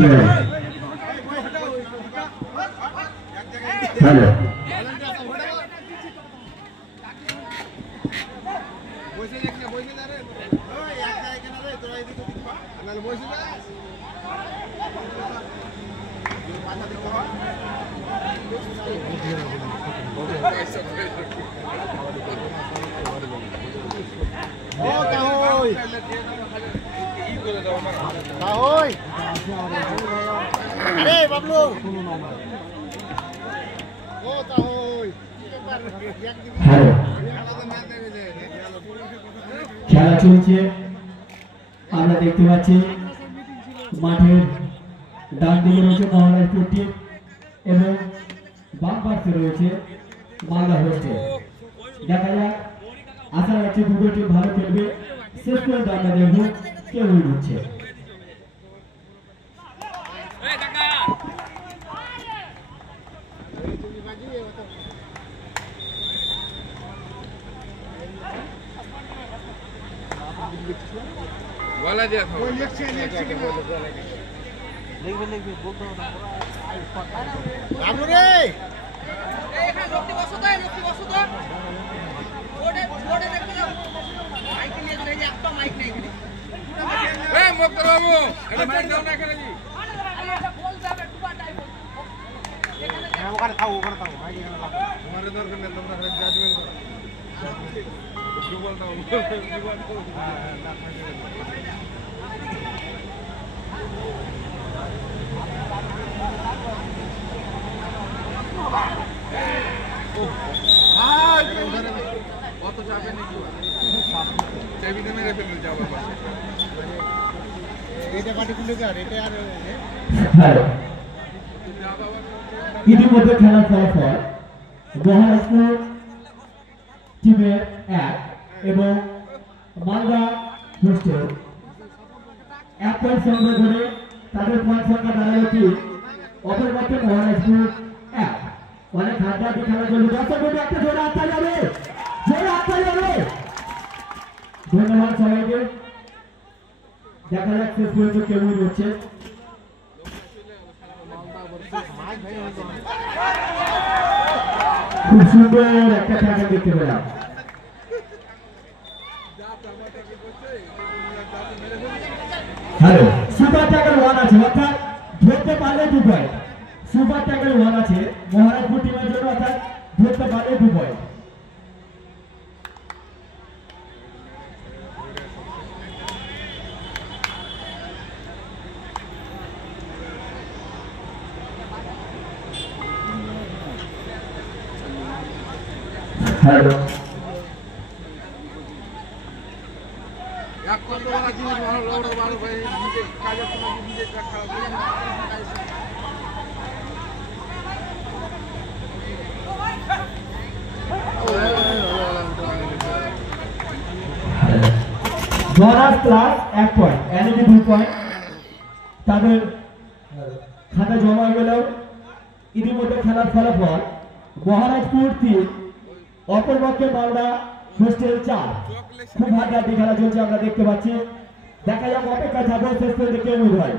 Hello अरे बाबलू ओ ताहोय খেলা চলছে আমরা দেখতে পাচ্ছি মাঠের ডান দিকে রয়েছে মহারাজপুর টিম এবং বাম পাশে রয়েছে মালদা হোস্টেল। দেখা যাক আশা রাখছি দুটো টিম ভালো খেলবে। শেষ পর্যন্ত আমরা দেখব কে উইন হচ্ছে। वाला दिया था वो लेफ्ट से लिख बोलता हूं बाबलू रे এখানে লোকটি বসো তো বোর্ডে দেখতে যাও মাইক নিয়ে চলে যে একটা মাইক নেই এখানে ए मुक्त बाबू এটা মাইক দাও না এখানে জি আরে এটা বল যাবে টুবা টাইপ এখানে হ্যাঁ ওখানে থাও মাইক এখানে লাগো তোমার দরকার নেই তোমরা খালি জাজমেন্ট করো কি বলতা হूं কত চাপে নাকি চাবি দে মেরে ফেলে যাও বাবা এটা পার্টি খুলে গেল এটা আর হ্যালো ইতিমধ্যে খেলার ফলাফল মহারাষ্ট্র টিমের 1 এবং মালদা হোস্টেল 1 পয়েন্ট সংগ্রহ করে তাদের পয়েন্ট সংখ্যা দাঁড়ালো 3। অপরপক্ষে মহারাষ্ট্র 1। অনেক হাড্ডাহাড্ডি খেলা চলবে। দর্শক বন্ধু একটা জোরে হাততালি যাবে, জোরে হাততালি যাবে। ধন্যবাদ সবাইকে। দেখা যাক শেষ পর্যন্ত কেমন হচ্ছে। খুব সুন্দর একটা খেলা দেখতে পেলাম। হ্যালো সুপার ট্যাকল 1 আছে, অর্থাৎ ধরতে পারলে 2 পয়েন্ট। সুপার ট্যাকল 1 আছে মহারাজপুর টিমের জন্য, অর্থাৎ ধরতে পারলে 2 পয়েন্ট। হ্যালো এক কত বড় জিনিস ভালো লড়ো ভালো ভাই নিজে কাজের সময় নিজে রাখা bonus plus 1 point, NAD 2 point তাদের খাতা জমা হয়ে গেল। ইতিমধ্যে খেলার ফলাফল মহারাজপুর 3 অপরপক্ষে মালদা হোস্টেল 4। খুব হাড্ডাহাড্ডি খেলা চলছে আমরা দেখতে পাচ্ছি। দেখা যাক অপেক্ষা থাকবো শেষ পর্যন্ত কে উইন হয়।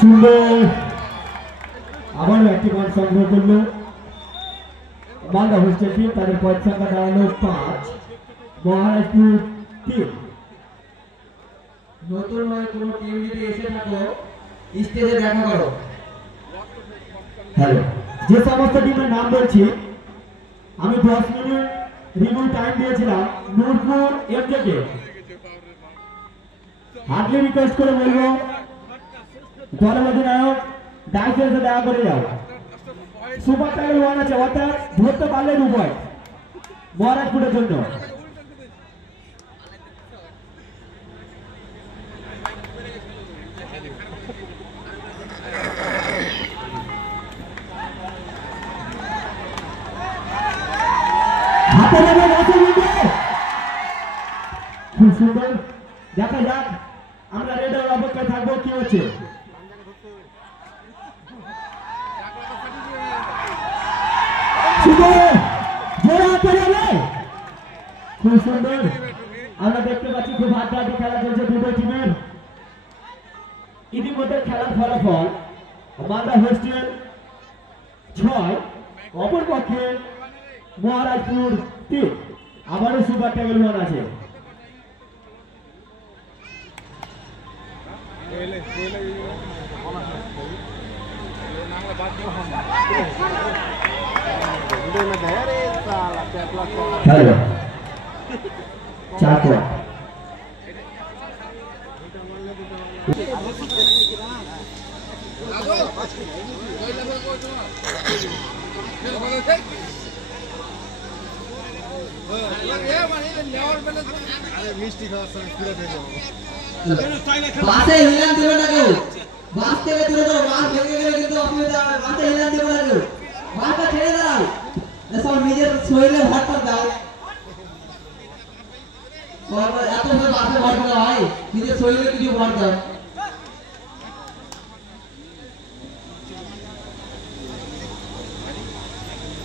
সুন্দর আবারও একটি পয়েন্ট সংগ্রহ করলো মালদা হোস্টেল টিম। তাদের পয়েন্ট সংখ্যা দাঁড়ালো 5, মহারাজপুর 3। নতুন হয়ে কোনো টিম যদি এসে থাকো স্টেজে দেখা করো। হ্যালো যে সমস্ত টিমের নাম বলছি আমি 10 মিনিট রিভিউ টাইম দিয়েছিলাম। নূরপুর এমজেকে হার্ডলি রিকোয়েস্ট করে বলবো দলের অধিনায়ক ডাইসের সাথে দেখা করে যাও। সুপার ট্যাকল 1 আছে, অর্থাৎ ধরতে পারলে 2 পয়েন্ট মহারাজপুরের জন্য। খুব সুন্দর, দেখা যাক আমরা রেডার অপেক্ষায় থাকবো কি হচ্ছে। খুব সুন্দর আমরা দেখতে পাচ্ছি খুব হাড্ডাহাড্ডি খেলা চলছে দুটো টিমের। ইতিমধ্যে খেলার ফলাফল মালদা হোস্টেল 6, অপরপক্ষে মহারাজপুর 3। আবারও সুপার টেবিল 1 আছে। Hello 4 point. মিষ্টি খাওয়ার সময় ফিরে দেবো বাসে হিলান দিবে না কেউ, বাস থেকে তুলে দাও, বাস ভেঙে গেলে কিন্তু অসুবিধা হবে। বাসে হিলান দিবে না কেউ, বাসটা ছেড়ে দাও, সব নিজের শরীরে ভর করে দাও। এত বাসে ভর করা হয়, নিজের শরীরে কিছু ভর দাও।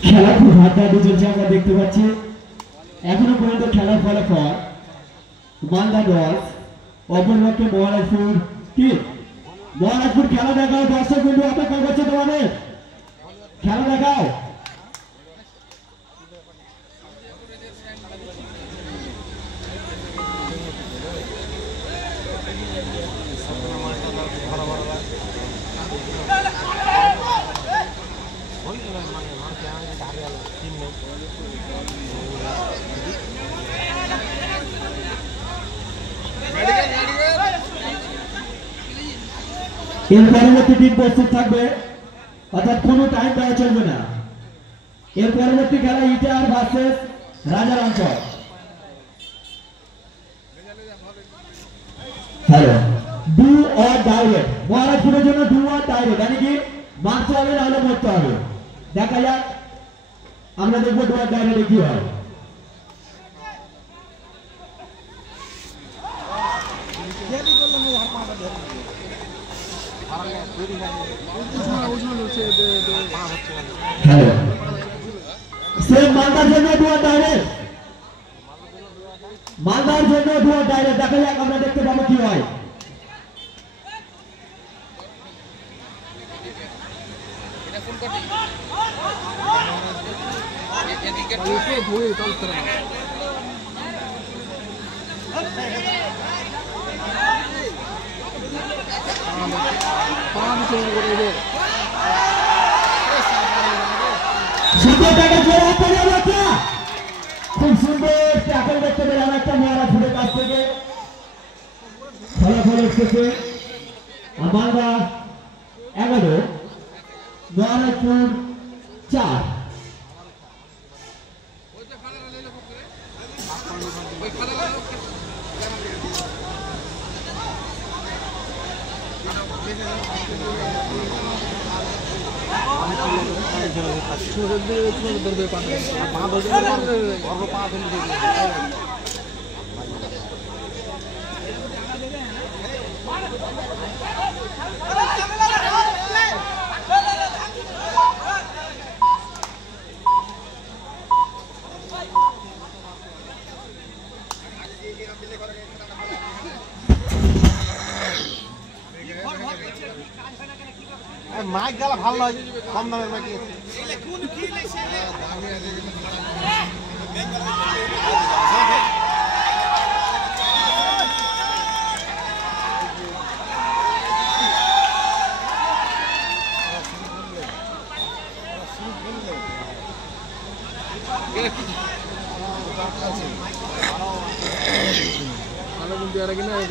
খেলা খুব হাড্ডাহাড্ডি চলছে আমরা দেখতে পাচ্ছি। এখনো পর্যন্ত খেলার ফলাফল মালদা 10, অপরপক্ষে মহারাজপুর 3। মহারাজপুর খেলা দেখাও, দর্শক বিন্দু অপেক্ষা করছে তোমাদের, খেলা দেখাও। এর পরবর্তী টিম প্রস্তুত থাকবে, অর্থাৎ কোনো টাইম দেওয়া চলবে না। এর পরবর্তী খেলা ইটার ভার্সেস রাজার অঞ্চল। Hello, do or direct. মহারাজপুরের জন্য ডু অর ডাইরেক্ট, মানে কি মারতে হবে না হলে মরতে হবে। দেখা যাক, আমরা দেখবো ডু অর ডাইরেক্টে কি হয়। হ্যালো, সে মালদার জন্য ডু অর ডাইরেক্ট, মালদার জন্য ডু অর ডাইরেক্ট। দেখা যাক, আমরা দেখতে পাবো কি হয়। খুব সুন্দর ট্যাকল দেখতে পেলাম একটা মহারাজপুরের কাছ থেকে। ফলাফল এসেছে মালদা 11, মহারাজপুর 4। মাইক গেলে ভালো হয়, কম দামের মাইক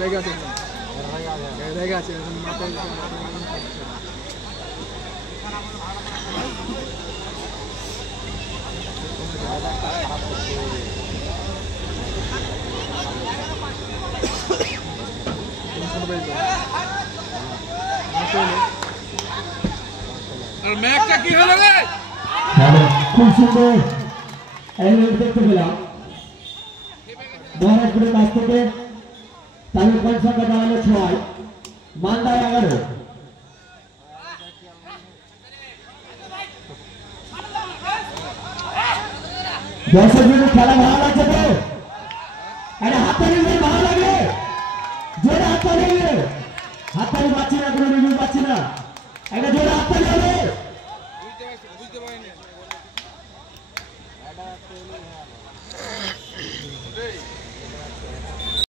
জায়গা আছে, জায়গা আছে মাথায়। আর ম্যাচটা কি হলো রে? খুব সুন্দর দেখতে পেলাম মহারাজপুরের কাছ থেকে। তাদের পয়েন্ট সংখ্যা দাঁড়ালো 6, মালদা 11। দর্শক খেলা ভালো লাগছে তো? আরে হাততালি দিয়ে ভালো লাগে জোরে হাততালি হবে হাততালি পাচ্ছি না কোনো রিভিউ পাচ্ছি না একটা জোরে হাততালি হবে বুঝতে পারিনি